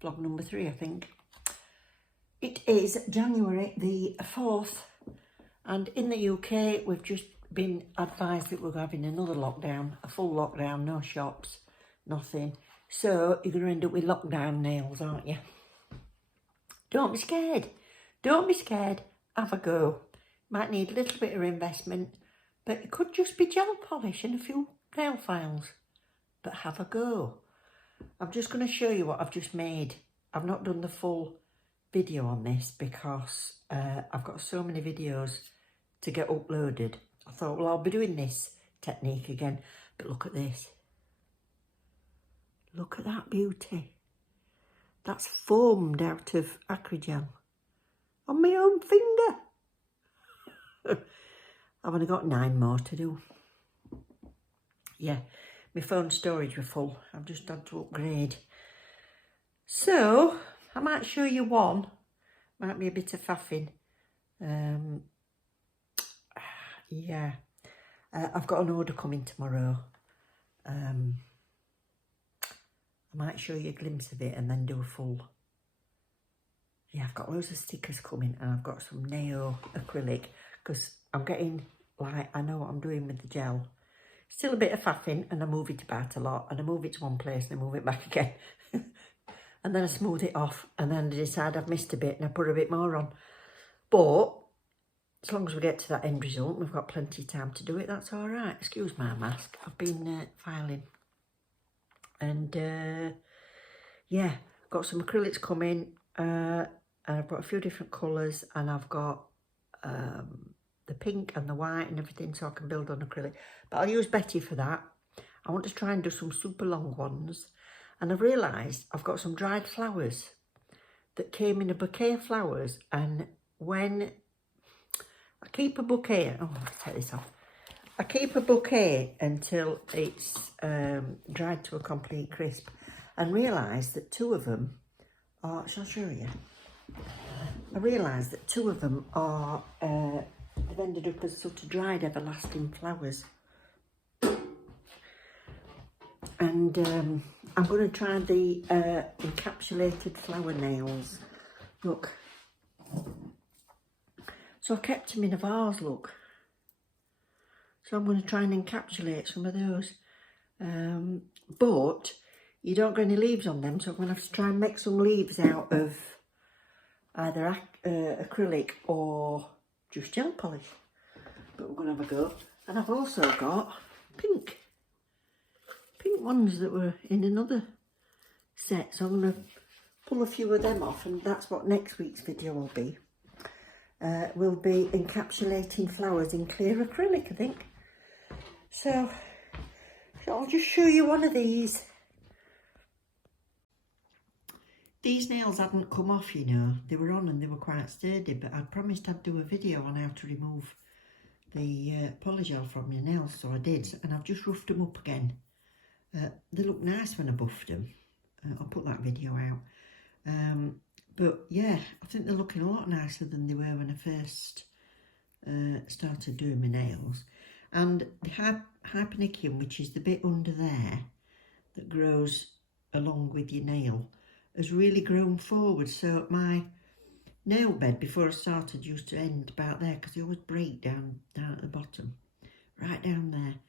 vlog number 3, I think. It is January the 4th, and in the UK we've just been advised that we're having another lockdown, a full lockdown, no shops, nothing. So you're going to end up with lockdown nails, aren't you? Don't be scared. Don't be scared. Have a go. Might need a little bit of investment, but it could just be gel polish and a few nail files. But have a go. I'm just going to show you what I've just made. I've not done the full video on this because I've got so many videos to get uploaded. I thought, well, I'll be doing this technique again. But look at this. Look at that beauty. That's foamed out of Acrygel on my own finger. I've only got 9 more to do. Yeah, my phone storage were full. I've just had to upgrade. So, I might show you one. Might be a bit of faffing. Yeah. I've got an order coming tomorrow. I might show you a glimpse of it and then do a full. Yeah, I've got loads of stickers coming and I've got some Naio acrylic because I'm getting, like, I know what I'm doing with the gel. Still a bit of faffing and I move it about a lot and I move it to one place and I move it back again. And then I smooth it off and then I decide I've missed a bit and I put a bit more on. But as long as we get to that end result, we've got plenty of time to do it, that's all right. Excuse my mask, I've been filing. And yeah, got some acrylics coming and I've got a few different colours and I've got the pink and the white and everything so I can build on acrylic. But I'll use Betty for that. I want to try and do some super long ones. And I've realised I've got some dried flowers that came in a bouquet of flowers, and when I keep a bouquet, oh, let's take this off. I keep a bouquet until it's dried to a complete crisp, and realised that 2 of them are, shall I show you? I realised that 2 of them are, they've ended up as sort of dried everlasting flowers. And I'm going to try the encapsulated flower nails. Look. So I kept them in a vase, look. So I'm going to try and encapsulate some of those. But you don't get any leaves on them, so I'm going to have to try and make some leaves out of either acrylic or just gel polish. But we're going to have a go. And I've also got pink ones that were in another set, so I'm going to pull a few of them off, and that's what next week's video will be. We'll be encapsulating flowers in clear acrylic, I think. So I'll just show you one of these. These nails hadn't come off, you know. They were on and they were quite sturdy, but I'd promised I'd do a video on how to remove the polygel from your nails, so I did, and I've just roughed them up again. They look nice when I buffed them. I'll put that video out. But yeah, I think they're looking a lot nicer than they were when I first started doing my nails. And the hyponychium, which is the bit under there that grows along with your nail, has really grown forward. So my nail bed before I started used to end about there because they always break down at the bottom, right down there.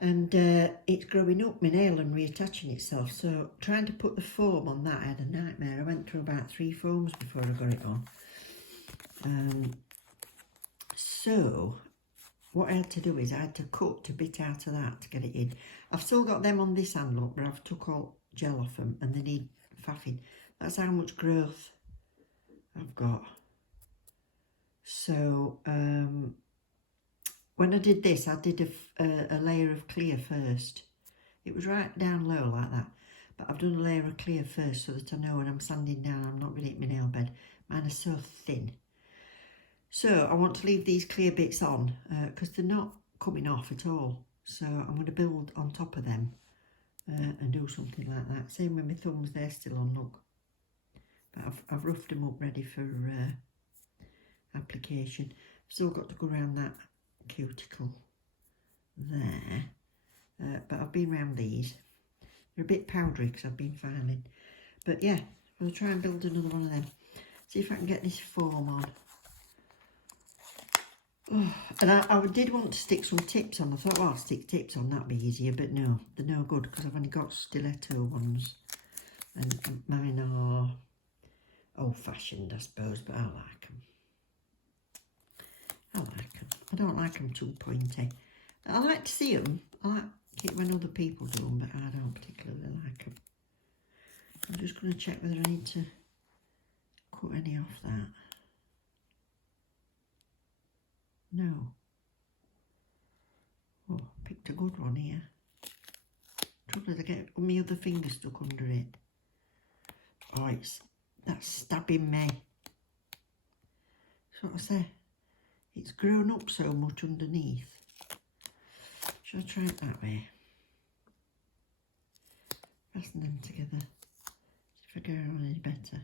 And it's growing up my nail and reattaching itself, so trying to put the foam on that, I had a nightmare. I went through about 3 foams before I got it on. So what I had to do is I had to cut a bit out of that to get it in. I've still got them on this hand, look, but I've took all gel off them and they need faffing. That's how much growth I've got. So when I did this, I did a layer of clear first. It was right down low like that, but I've done a layer of clear first so that I know when I'm sanding down I'm not going to hit my nail bed. Mine are so thin. So I want to leave these clear bits on because they're not coming off at all. So I'm going to build on top of them and do something like that. Same with my thumbs, they're still on, look. But I've roughed them up ready for application. I've still got to go around that cuticle there, but I've been round these. They're a bit powdery because I've been filing, But yeah, I'll try and build another one of them. See if I can get this foam on. Oh, and I did want to stick some tips on. I thought, well, I'll stick tips on, that'd be easier. But no, they're no good because I've only got stiletto ones. And mine are old-fashioned, I suppose, but I like them. I like them. I don't like them too pointy. I like to see them. I like it when other people do them, but I don't particularly like them. I'm just going to check whether I need to cut any off that. No. Oh, picked a good one here. Trouble is I get my other finger stuck under it. Oh, that's stabbing me. That's what I say. It's grown up so much underneath. Shall I try it that way? Fasten them together. See if I go on any better.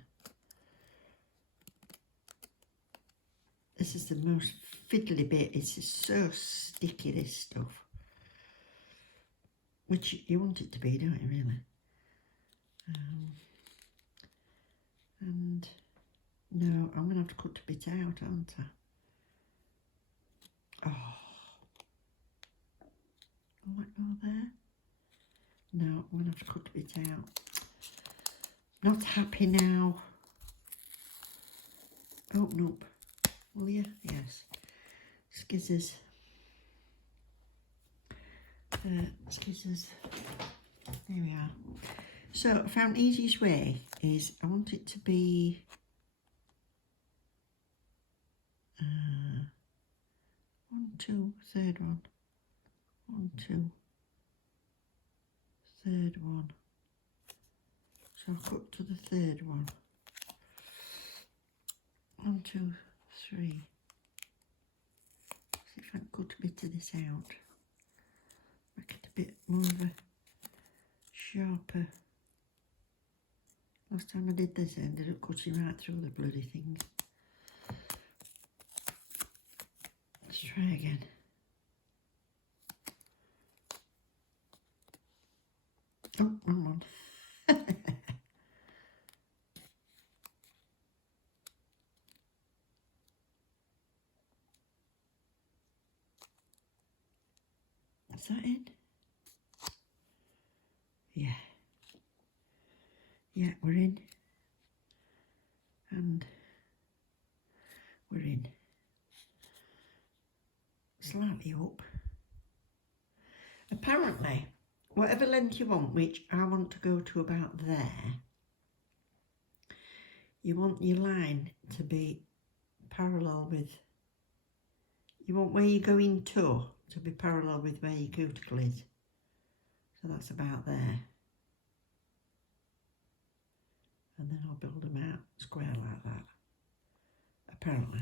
This is the most fiddly bit. It's just so sticky, this stuff. Which you want it to be, don't you, really? And no, I'm going to have to cut a bit out, aren't I? Oh. Will that go there? No, I'm going to have to cut a bit out. Not happy now. Open up. Will you? Yes. Skizzers. Skizzers. There we are. So I found the easiest way is I want it to be one, two, third one. 1, 2, third one. So I'll cut to the third one. 1, 2, 3. See if I can cut a bit of this out. Make it a bit more of a sharper. Last time I did this, I ended up cutting right through the bloody thing. Let's try again. Oh, wrong one. Is that in? Yeah. Yeah, we're in. And we're in. Slightly up. Apparently, whatever length you want, which I want to go to about there, you want your line to be parallel with, you want where you go in toe to be parallel with where your cuticle is. So that's about there. And then I'll build them out square like that, apparently.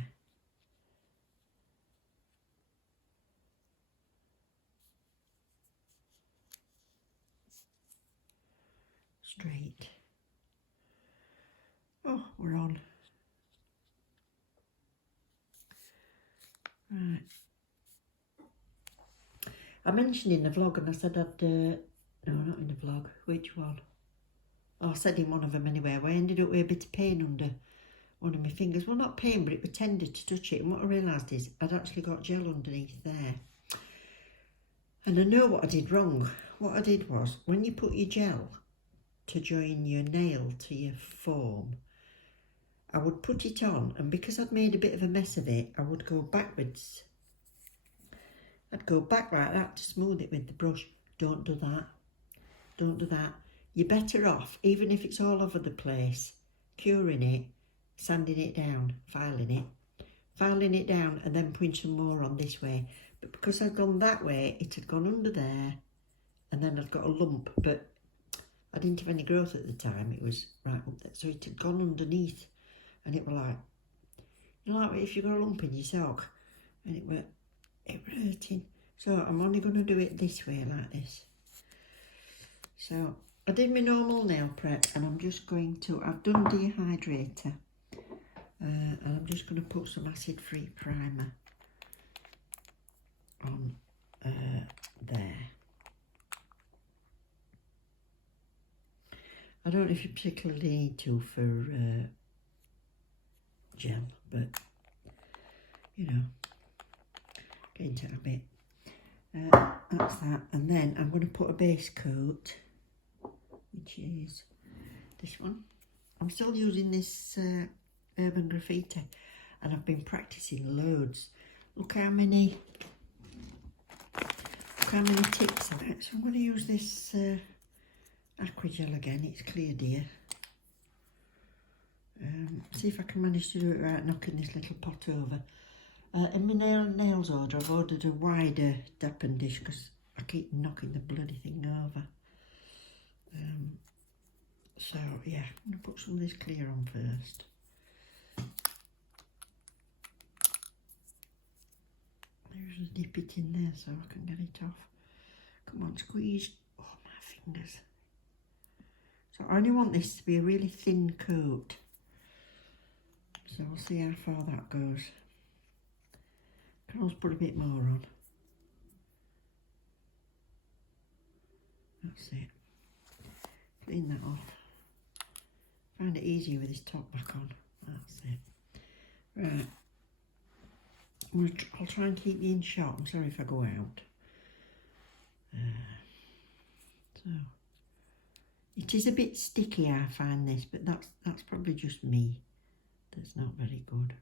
Straight. Oh, we're on. Right. I mentioned in the vlog and I said I'd, no, not in the vlog, which one? Oh, I said in one of them anyway, where I ended up with a bit of pain under one of my fingers. Well, not pain, but it was tender to touch it. And what I realised is I'd actually got gel underneath there. And I know what I did wrong. What I did was, when you put your gel to join your nail to your foam, I would put it on, and because I'd made a bit of a mess of it, I would go backwards. I'd go back like that to smooth it with the brush. Don't do that. Don't do that. You're better off, even if it's all over the place, curing it, sanding it down, filing it down, and then putting some more on this way. But because I'd gone that way, it had gone under there, and then I'd got a lump, but I didn't have any growth at the time. It was right up there, so it had gone underneath, and it was like, you know, like if you got a lump in your sock, and it were hurting. So I'm only going to do it this way, like this. So I did my normal nail prep, and I'm just going to, I've done dehydrator, and I'm just going to put some acid-free primer on there. I don't know if you particularly need to for gel, but you know, get into it a bit. That's that, and then I'm going to put a base coat, which is this one. I'm still using this Urban Graffiti, and I've been practicing loads. Look how many tips on it. So I'm going to use this Acrygel again. It's clear, dear. See if I can manage to do it without knocking this little pot over. In my nails order, I've ordered a wider dappen dish because I keep knocking the bloody thing over. So yeah, I'm going to put some of this clear on first. I usually dip it in there so I can get it off. Come on, squeeze. Oh, my fingers. So I only want this to be a really thin coat. So we'll see how far that goes. Can always put a bit more on. That's it. Clean that off. Find it easier with this top back on. That's it. Right. I'll try and keep you in shot. I'm sorry if I go out. So it is a bit sticky, I find this, but that's probably just me. That's not very good.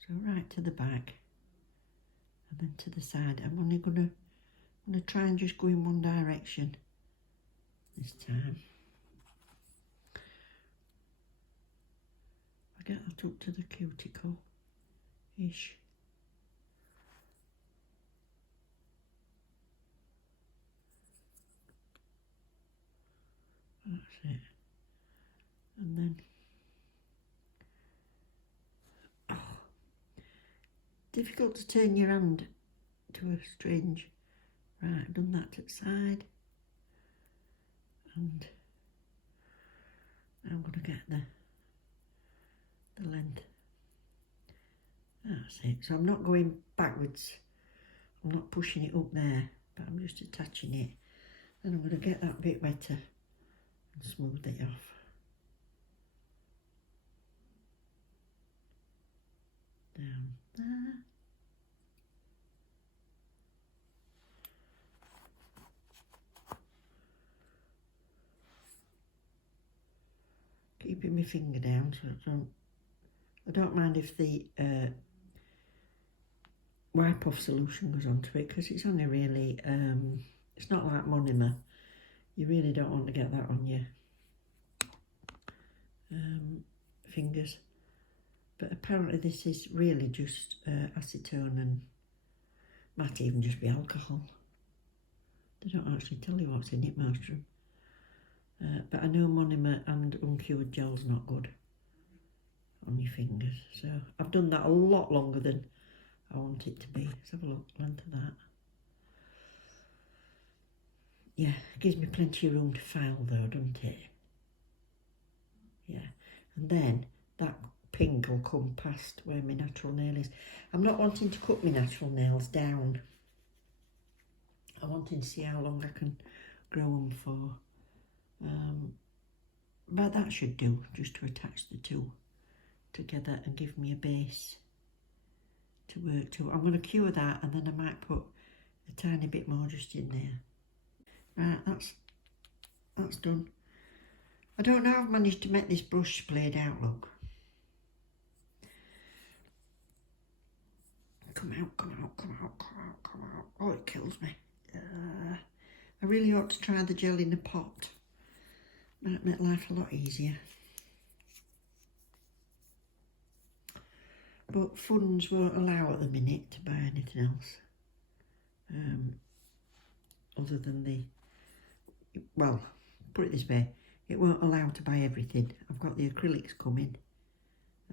So right to the back and then to the side. I'm only gonna try and just go in one direction this time. I get that up to the cuticle-ish. That's it. And then difficult to turn your hand to a strange. Right, I've done that to the side. And I'm going to get the length. That's it. So I'm not going backwards. I'm not pushing it up there, but I'm just attaching it. Then I'm going to get that bit wetter and smooth it off. Down there. Keeping my finger down so I don't mind if the wipe off solution goes onto it, because it's only really it's not like monomer. You really don't want to get that on your fingers, but apparently this is really just acetone, and might even just be alcohol. They don't actually tell you what's in it most of them. But I know monomer and uncured gel's not good on your fingers. So I've done that a lot longer than I want it to be. Let's have a look, length of that. Yeah, it gives me plenty of room to file though, doesn't it? Yeah, and then that pink will come past where my natural nail is. I'm not wanting to cut my natural nails down. I'm wanting to see how long I can grow them for. But that should do, just to attach the two together and give me a base to work to. I'm going to cure that, and then I might put a tiny bit more just in there. Right, that's done. I don't know how I've managed to make this brush splayed out, look. Come out, come out, come out, come out, come out. Oh, it kills me. I really ought to try the gel in a pot. Might make life a lot easier. But funds won't allow at the minute to buy anything else. Other than the, well, put it this way, it won't allow to buy everything. I've got the acrylics coming.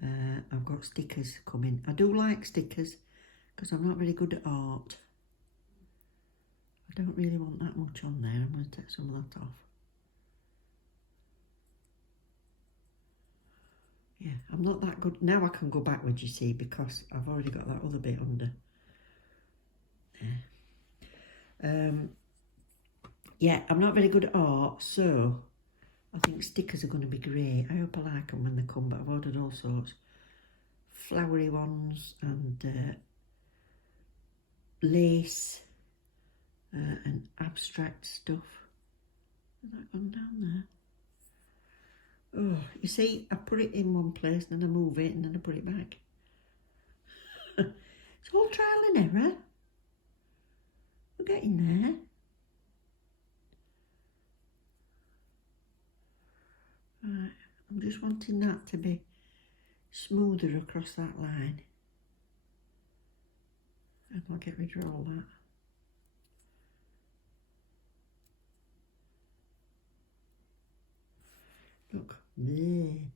I've got stickers coming. I do like stickers because I'm not very good at art. I don't really want that much on there. I'm going to take some of that off. Yeah, I'm not that good. Now I can go backwards, you see, because I've already got that other bit under. Yeah, I'm not very good at art, so I think stickers are going to be great. I hope I like them when they come, but I've ordered all sorts. Flowery ones and lace and abstract stuff. Has that gone down there? Oh, you see, I put it in one place, then I move it, and then I put it back. It's all trial and error. We're getting there. Right, I'm just wanting that to be smoother across that line. And I'll get rid of all that. Look, there.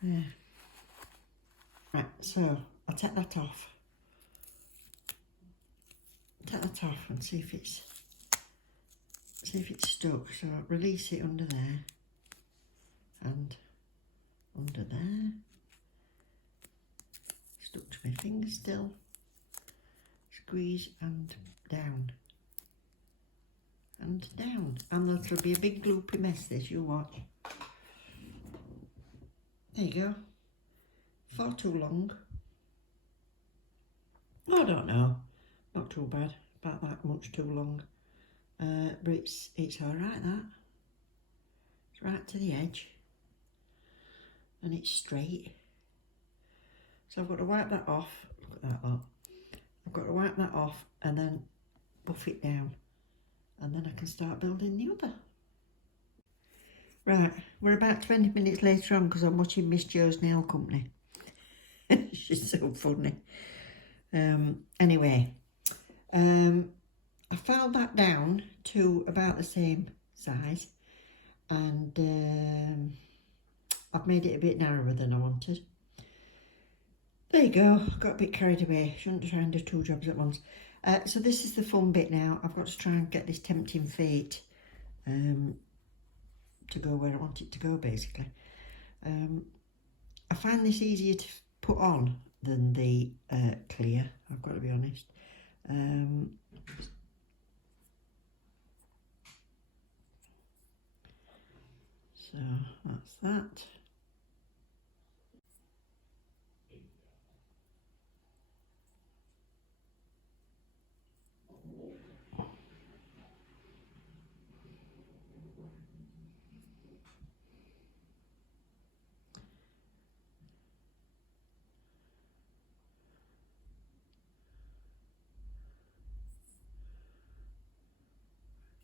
There. Right, so I'll take that off. Take that off and see if it's stuck. So I'll release it under there and under there. Stuck to my finger still. Squeeze and down. And down. And that'll be a big gloopy mess, this, you watch. There you go. Far too long. I don't know. Not too bad. About that much too long. But it's alright, that. It's right to the edge. And it's straight. So I've got to wipe that off. Look at that lot. I've got to wipe that off and then buff it down. And then I can start building the other. Right, we're about 20 minutes later on because I'm watching Miss Jo's Nail Company. She's so funny. Anyway, I filed that down to about the same size, and I've made it a bit narrower than I wanted. There you go, got a bit carried away. Shouldn't try and do two jobs at once. So this is the fun bit now. I've got to try and get this tempting fate to go where I want it to go, basically. I find this easier to put on than the clear, I've got to be honest. So that's that.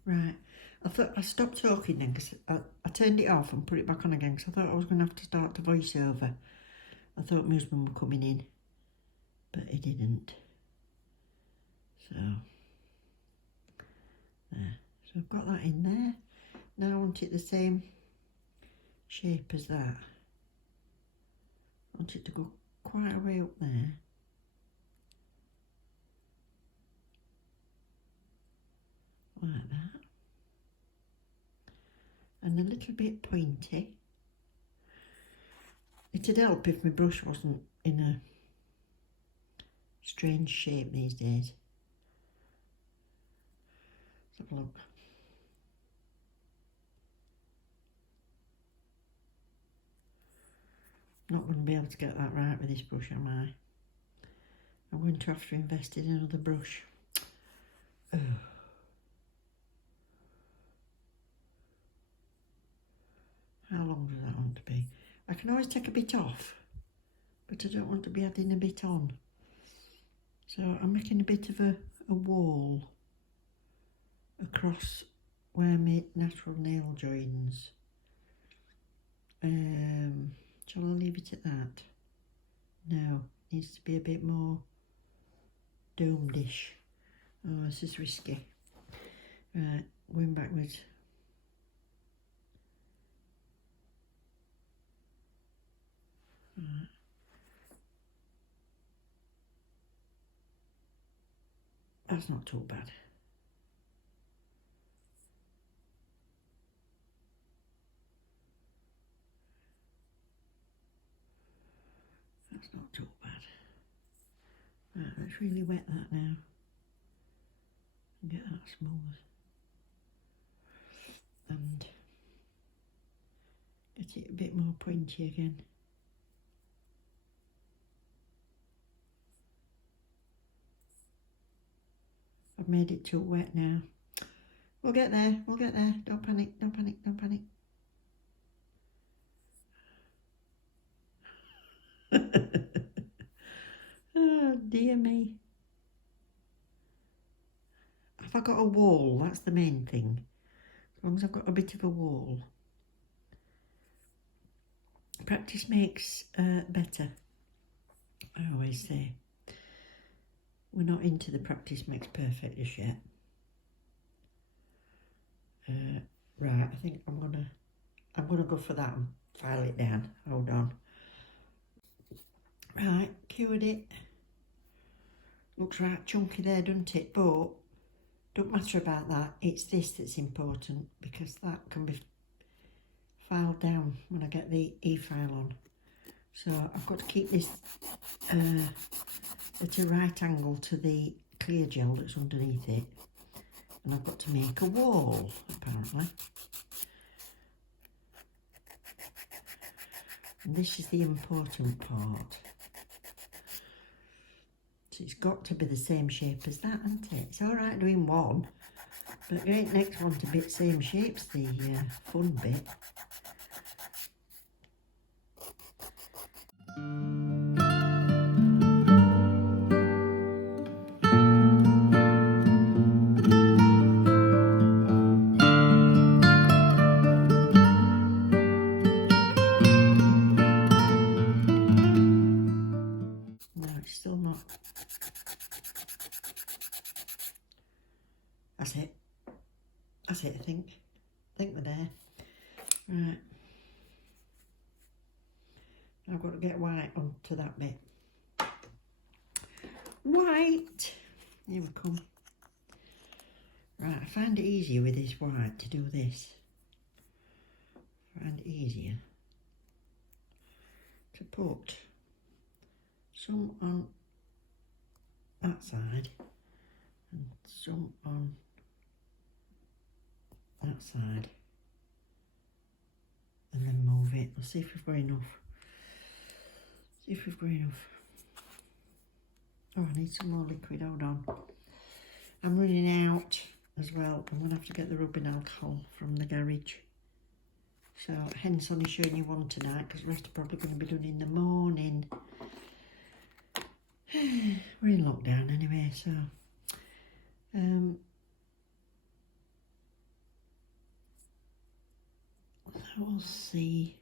Right, I thought I stopped talking then because I turned it off and put it back on again because I thought I was going to have to start the voiceover. I thought my husband were coming in, but he didn't. So, there. So I've got that in there. Now I want it the same shape as that. I want it to go quite a way up there. Like that. And a little bit pointy. It'd help if my brush wasn't in a strange shape these days. Let's have a look. Not going to be able to get that right with this brush, am I? I'm going to have to invest in another brush. Ugh. How long does that want to be? I can always take a bit off, but I don't want to be adding a bit on. So I'm making a bit of a wall across where my natural nail joins. Shall I leave it at that? No, it needs to be a bit more domed-ish. Oh, this is risky. Right, going backwards. Right. That's not too bad. That's not too bad. Right, let's really wet that now and get that smooth. And Get it a bit more pointy again. I've made it too wet now. We'll get there, we'll get there. Don't panic, don't panic, don't panic. Oh dear me. Have I got a wall? That's the main thing. As long as I've got a bit of a wall. Practice makes better, I always say. We're not into the practice makes perfect as yet. Right, I think I'm gonna go for that and file it down. Hold on. Right, cured it. Looks right chunky there, doesn't it? But don't matter about that. It's this that's important, because that can be filed down when I get the e-file on. So I've got to keep this at a right angle to the clear gel that's underneath it. And I've got to make a wall, apparently. And this is the important part. So it's got to be the same shape as that, hasn't it? It's all right doing one, but getting next one to be the same shape's the fun bit. No, it's still not. That's it. That's it, I think. I think we're there. Right. I've got to get white onto that bit. White! Here we come. Right, I find it easier with this white to do this. I find it easier to put some on that side and some on that side, and then move it. Let's see if we've got enough. See if we've got enough. Oh, I need some more liquid, hold on. I'm running out as well. I'm going to have to get the rubbing alcohol from the garage. So, hence only showing you one tonight, because the rest are probably going to be done in the morning. We're in lockdown anyway, so... we'll see.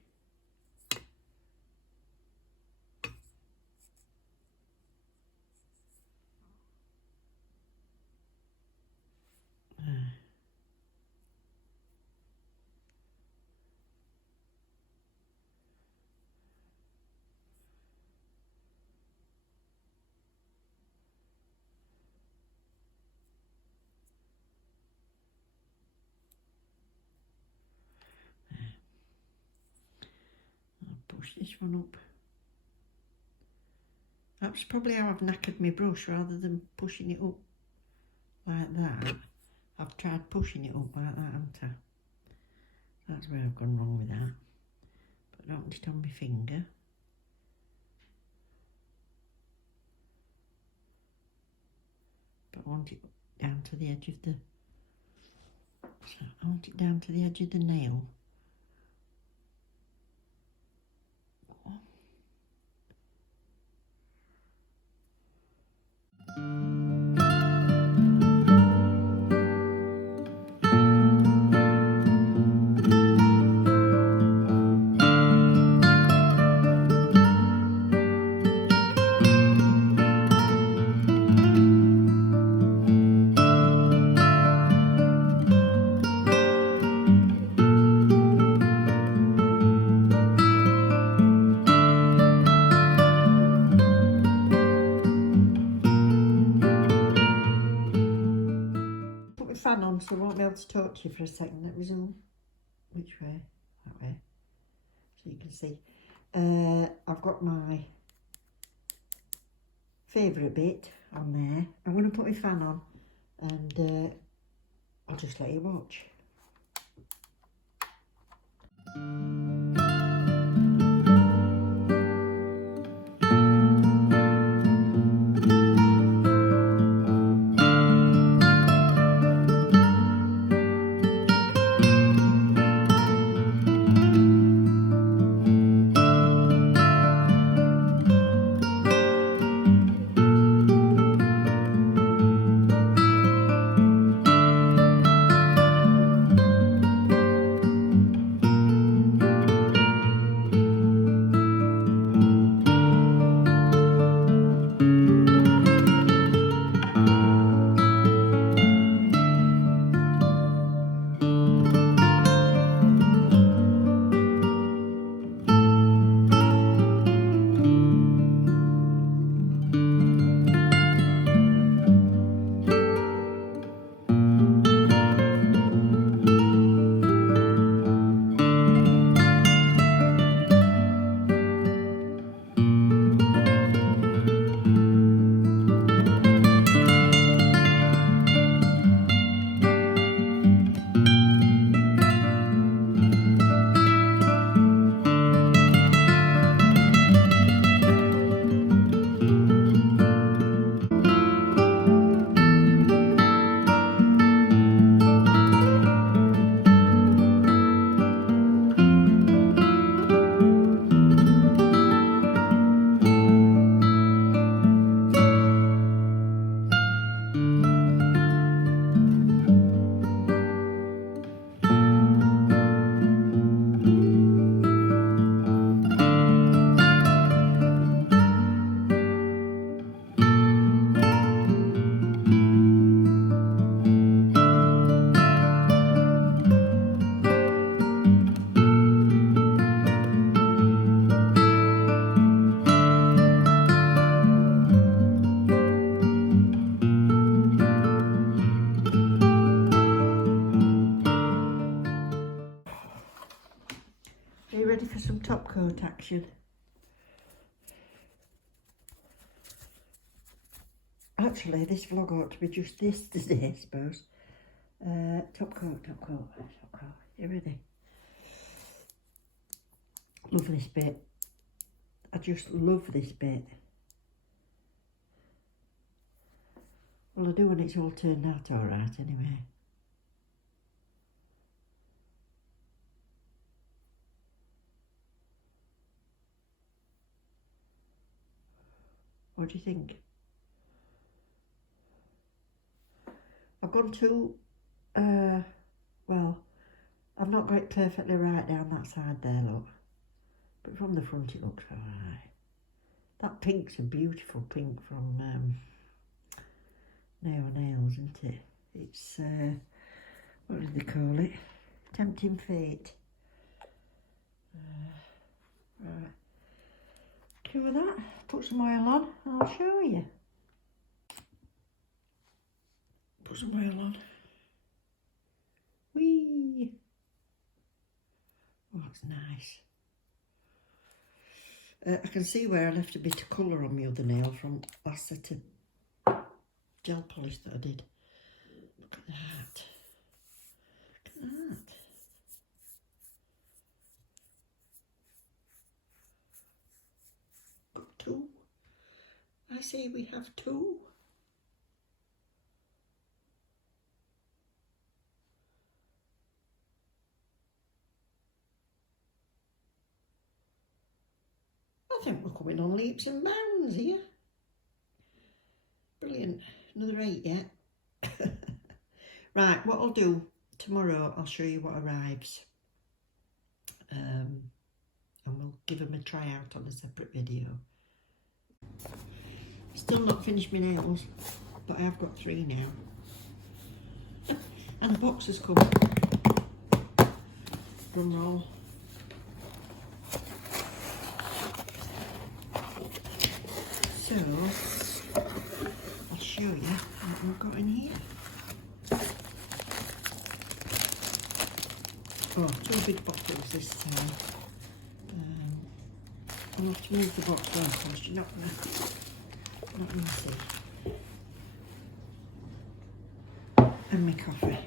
Push this one up. That's probably how I've knackered my brush, rather than pushing it up like that. I've tried pushing it up like that, haven't I? That's where I've gone wrong with that. But I don't want it on my finger. But I want it down to the edge of the... So I want it down to the edge of the nail. Fan on, so I won't be able to talk to you for a second. Let me zoom. Which way? That way. So you can see. I've got my favourite bit on there. I'm going to put my fan on and I'll just let you watch. coat action. Actually, this vlog ought to be just this today, I suppose. Top coat, top coat, top coat. You ready? Love this bit. I just love this bit. Well, I do when it's all turned out all right anyway. What do you think? I've gone too, well, I've not got it perfectly right down that side there, look. But from the front it looks alright. That pink's a beautiful pink from Naio Nails, isn't it? It's, what do they call it? Tempting Fate. Right. Okay with that, put some oil on and I'll show you. Put some oil on. Whee! Oh, that's nice. I can see where I left a bit of colour on my other nail from last set of gel polish that I did. Look at that. Look at that. Got two. I say we have two. I think we're coming on leaps and bounds here. Brilliant. Another 8 yet. Right, what I'll do tomorrow, I'll show you what arrives. And we'll give them a try out on a separate video. Still not finished my nails, but I have got 3 now. And the box has come. Drum roll. So, I'll show you what we've got in here. Oh, 2 big bottles this time. I'll have to move the box down first, you're not going to see. And my coffee.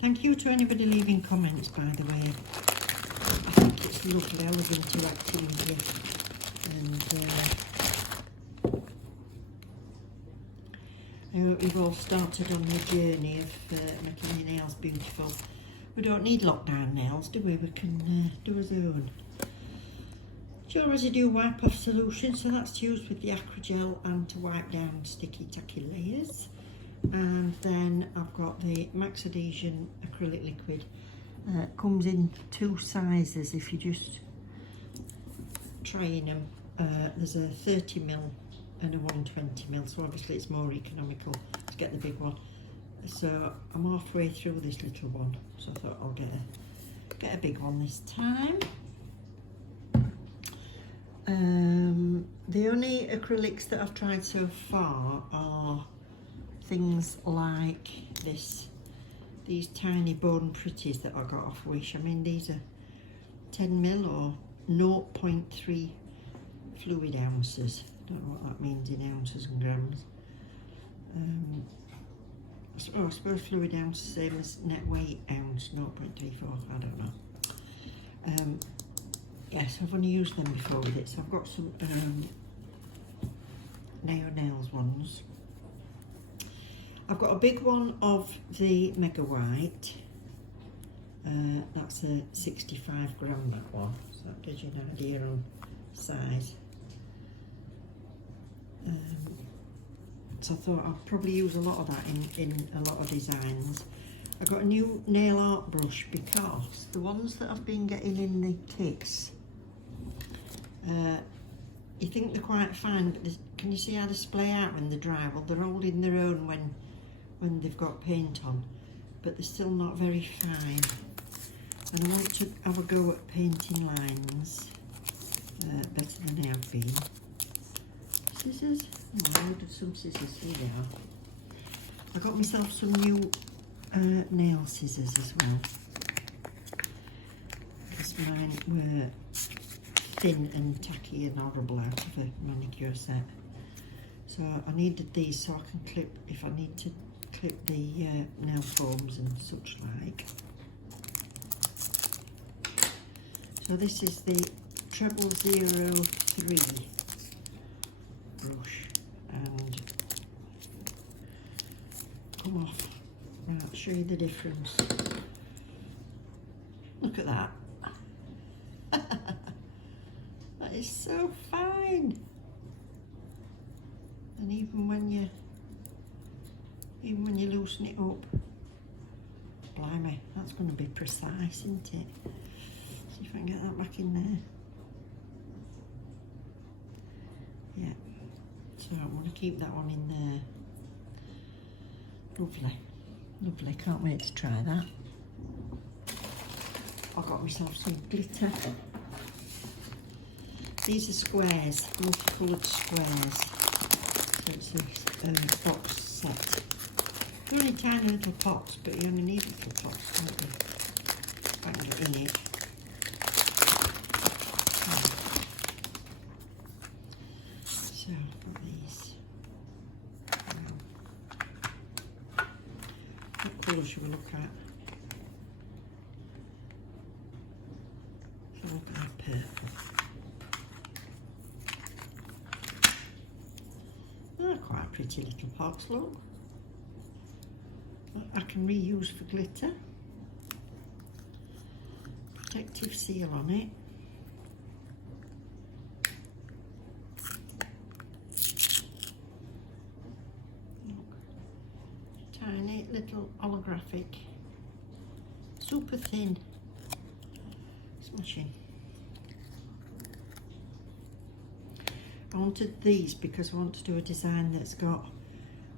Thank you to anybody leaving comments, by the way. I think it's lovely, I love interacting with you. And I hope you've all started on the journey of making your nails beautiful. We don't need lockdown nails, do we? We can do our own. Gel residue wipe off solution, so that's used with the Acrygel and to wipe down sticky tacky layers. And then I've got the Max Adhesion acrylic liquid. Comes in 2 sizes if you just trying them. There's a 30ml and a 120ml, so obviously it's more economical to get the big one. So I'm halfway through this little one, so I thought I'll get a big one this time. The only acrylics that I've tried so far are things like these tiny bone pretties that I got off Wish. I mean, these are 10ml or 0.3 fluid ounces. Don't know what that means in ounces and grams. I suppose fluid ounce is the same as net weight ounce, 0.34, I don't know. Yes, I've only used them before with it, so I've got some Naio Nails ones. I've got a big one of the Mega White. That's a 65 gram, that one, so that gives you an idea on size. So I thought I'd probably use a lot of that in a lot of designs. I got a new nail art brush because the ones that I've been getting in the kits, you think they're quite fine, but can you see how they splay out when they dry? Well, they're holding their own when they've got paint on, but they're still not very fine. And I want to have a go at painting lines better than they have been. Scissors? Oh, I ordered some scissors, here they are. I got myself some new nail scissors as well. because mine were thin and tacky and horrible out of a manicure set. So I needed these so I can clip, if I need to clip the nail foams and such like. So this is the 0003 brush, and come off. Right, I'll show you the difference. Look at that. That is so fine. And even when you loosen it up, blimey, that's going to be precise, isn't it? See if I can get that back in there. Yeah. So I'm going to keep that one in there. Lovely. Lovely. Can't wait to try that. I got myself some glitter. These are squares, multicoloured squares. So it's a box set. They're only tiny little pots, but you only need little pots, don't you? If I can get in it. So I've got these. What colour should we look at? So look at that purple. They're quite pretty little pots, look. I can reuse for glitter. Protective seal on it. Look. Tiny little holographic. Super thin. Smashing. I wanted these because I want to do a design that's got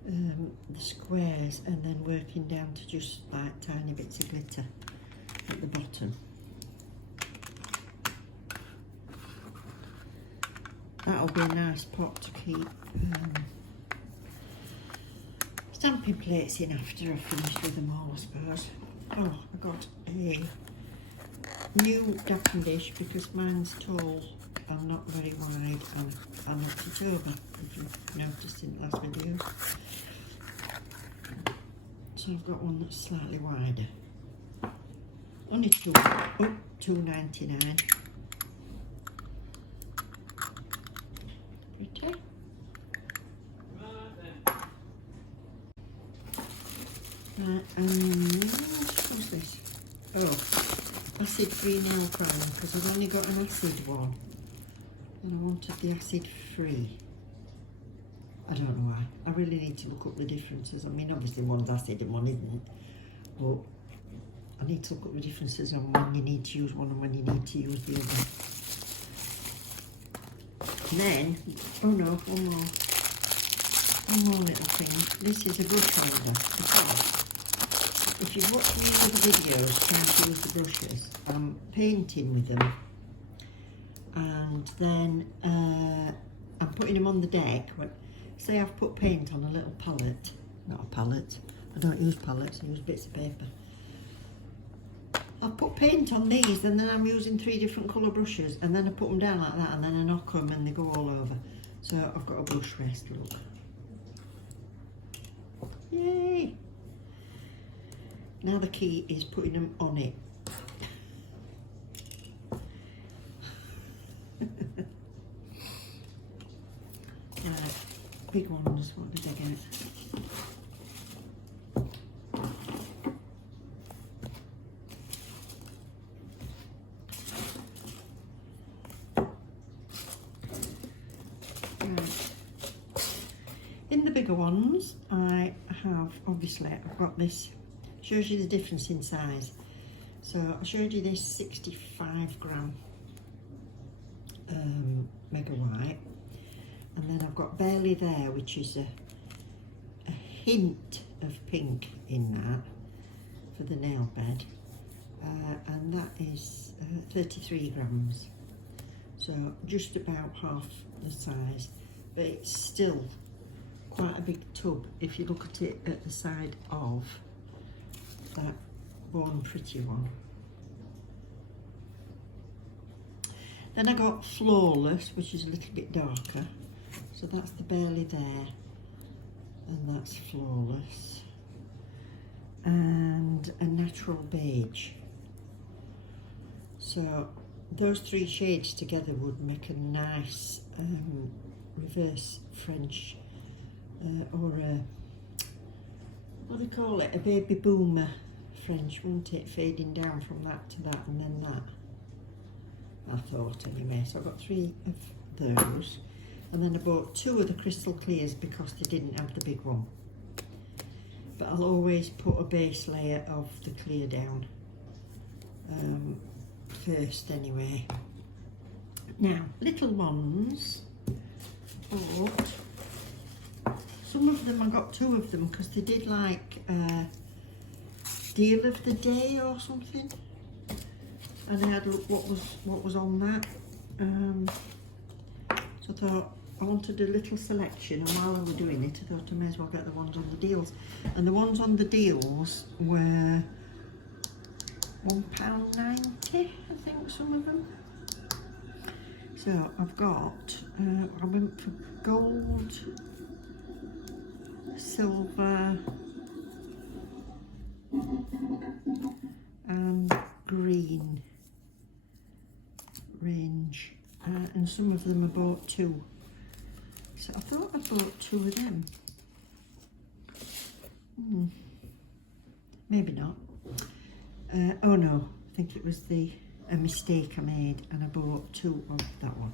the squares and then working down to just like tiny bits of glitter at the bottom. That'll be a nice pot to keep stamping plates in after I've finished with them all, I suppose. Oh, I got a new dapping dish because mine's tall and not very wide, and I knocked it over, if you noticed in the last video. So I've got one that's slightly wider. Only $2.99. Pretty. What's this? Oh, acid-free nail primer, because I've only got an acid one. And I wanted the acid free. I don't know why. I really need to look up the differences. I mean, obviously one's acid and one isn't, but I need to look up the differences on when you need to use one and when you need to use the other. And then, oh no, one more little thing. This is a brush holder, because if you've watched any other videos trying to use the brushes, I'm painting with them. And then I'm putting them on the deck. Say I've put paint on a little palette, not a palette, I don't use palettes, I use bits of paper. I've put paint on these and then I'm using 3 different colour brushes, and then I put them down like that and then I knock them and they go all over. So I've got a brush rest, look. Yay! Now the key is putting them on it. Big ones, what did I get? Right. In the bigger ones, I have, obviously, I've got this, shows you the difference in size. So I showed you this 65 gram Mega White. And then I've got Barely There, which is a hint of pink in that for the nail bed. And that is 33 grams. So just about half the size, but it's still quite a big tub if you look at it at the side of that Born Pretty one. Then I got Flawless, which is a little bit darker. So that's the Barely There, and that's Flawless. And a Natural Beige. So those three shades together would make a nice reverse French or a, what do they call it, a baby boomer French, wouldn't it, fading down from that to that and then that, I thought anyway. So I got 3 of those, and then I bought 2 of the crystal clears because they didn't have the big one, but I'll always put a base layer of the clear down first anyway. Now, little ones, bought some of them. I got 2 of them because they did like deal of the day or something, and I had a look what was on that. So I thought I wanted a little selection, and while I was doing it, I thought I may as well get the ones on the deals. And the ones on the deals were £1.90, I think, some of them. So I've got, I went for gold, silver, and green range, and some of them I bought 2. So I thought I bought 2 of them. Maybe not. Oh no, I think it was a mistake I made, and I bought 2 of that one.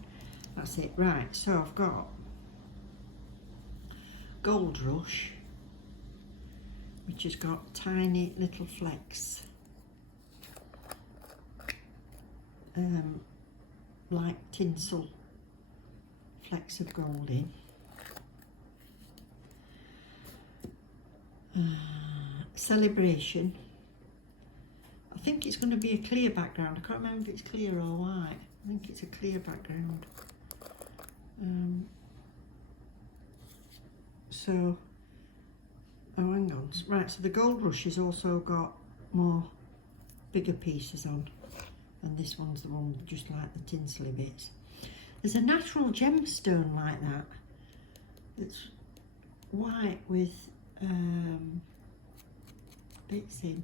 That's it. Right, so I've got Gold Rush, which has got tiny little flecks, like tinsel flecks of gold in. Celebration. I think it's going to be a clear background. I can't remember if it's clear or white. I think it's a clear background. So, oh, hang on. Right, so the Gold Rush has also got more bigger pieces on, and this one's the one just like the tinsely bits. There's a natural gemstone like that. It's white with bits in.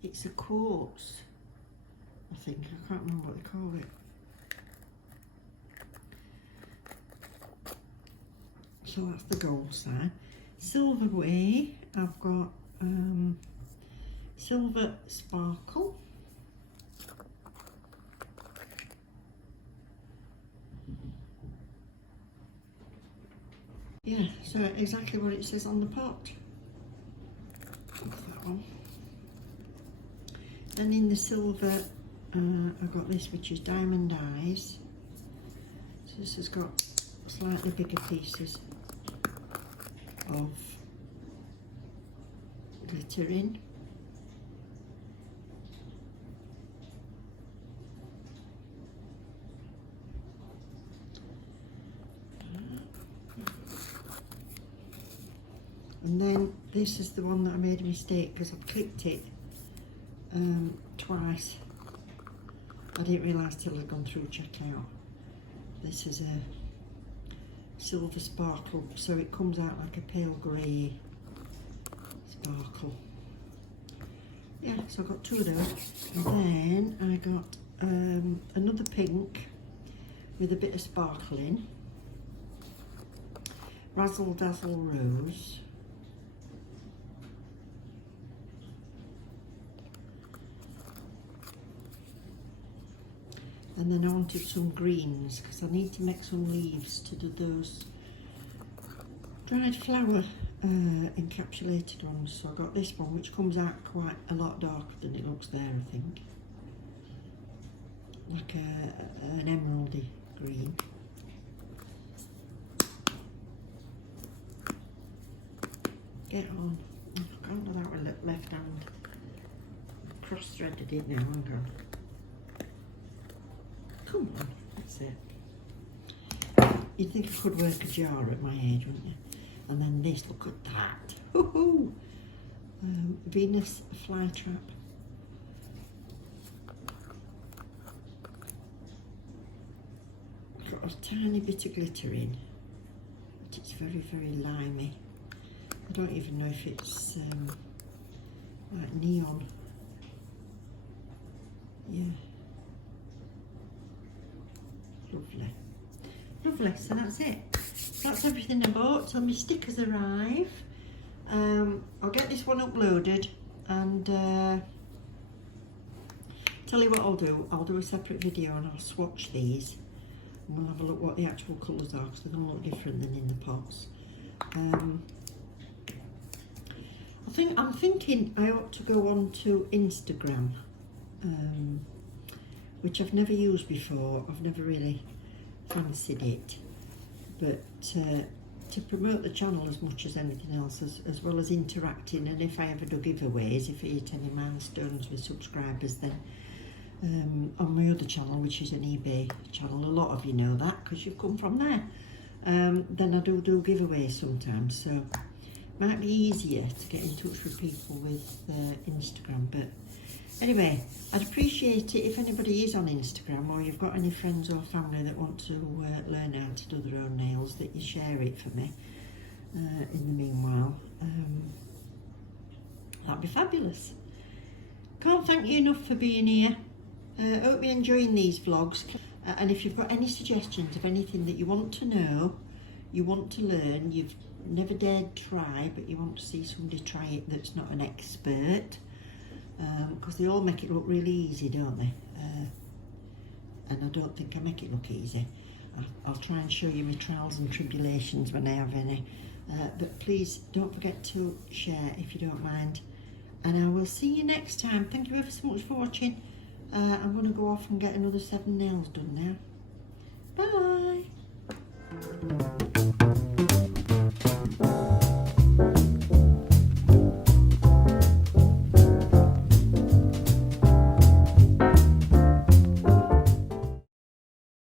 It's a quartz, I think. I can't remember what they call it. So that's the gold side. Silver way, I've got Silver Sparkle. Yeah, so exactly what it says on the pot. That's that one. And in the silver, I've got this, which is Diamond Eyes. So this has got slightly bigger pieces of glitter in. And then this is the one that I made a mistake because I've clicked it twice. I didn't realise till I'd gone through checkout. This is a Silver Sparkle, so it comes out like a pale grey sparkle. Yeah, so I got 2 of those. And then I got another pink with a bit of sparkle in. Razzle Dazzle Rose. And then I wanted some greens because I need to make some leaves to do those dried flower encapsulated ones. So I got this one, which comes out quite a lot darker than it looks there, I think. Like an emeraldy green. Get on. I can't do that with left hand. Cross-threaded it now, hang on. Come on, that's it. You'd think I could work a jar at my age, wouldn't you? And then this, look at that. Woohoo! Venus Flytrap. a tiny bit of glitter in, but it's very, very limey. I don't even know if it's like neon. Yeah. Lovely. Lovely, so that's it. That's everything I bought till my stickers arrive. I'll get this one uploaded and tell you what I'll do a separate video and I'll swatch these and we'll have a look what the actual colours are because they're going to look different than in the pots. I'm thinking I ought to go on to Instagram, which I've never used before. I've never really fancied it, but to promote the channel as much as anything else, as well as interacting, and if I ever do giveaways, if I hit any milestones with subscribers, then on my other channel, which is an eBay channel, a lot of you know that because you've come from there, then I do giveaways sometimes, so might be easier to get in touch with people with Instagram. But anyway, I'd appreciate it if anybody is on Instagram or you've got any friends or family that want to learn how to do their own nails, that you share it for me in the meanwhile. That'd be fabulous. Can't thank you enough for being here. Hope you're enjoying these vlogs, and if you've got any suggestions of anything that you want to know, you want to learn, you've never dared try but you want to see somebody try it that's not an expert, because they all make it look really easy, don't they? And I don't think I make it look easy. I'll try and show you my trials and tribulations when I have any, but please don't forget to share if you don't mind, and I will see you next time. Thank you ever so much for watching. I'm going to go off and get another 7 nails done now. Bye.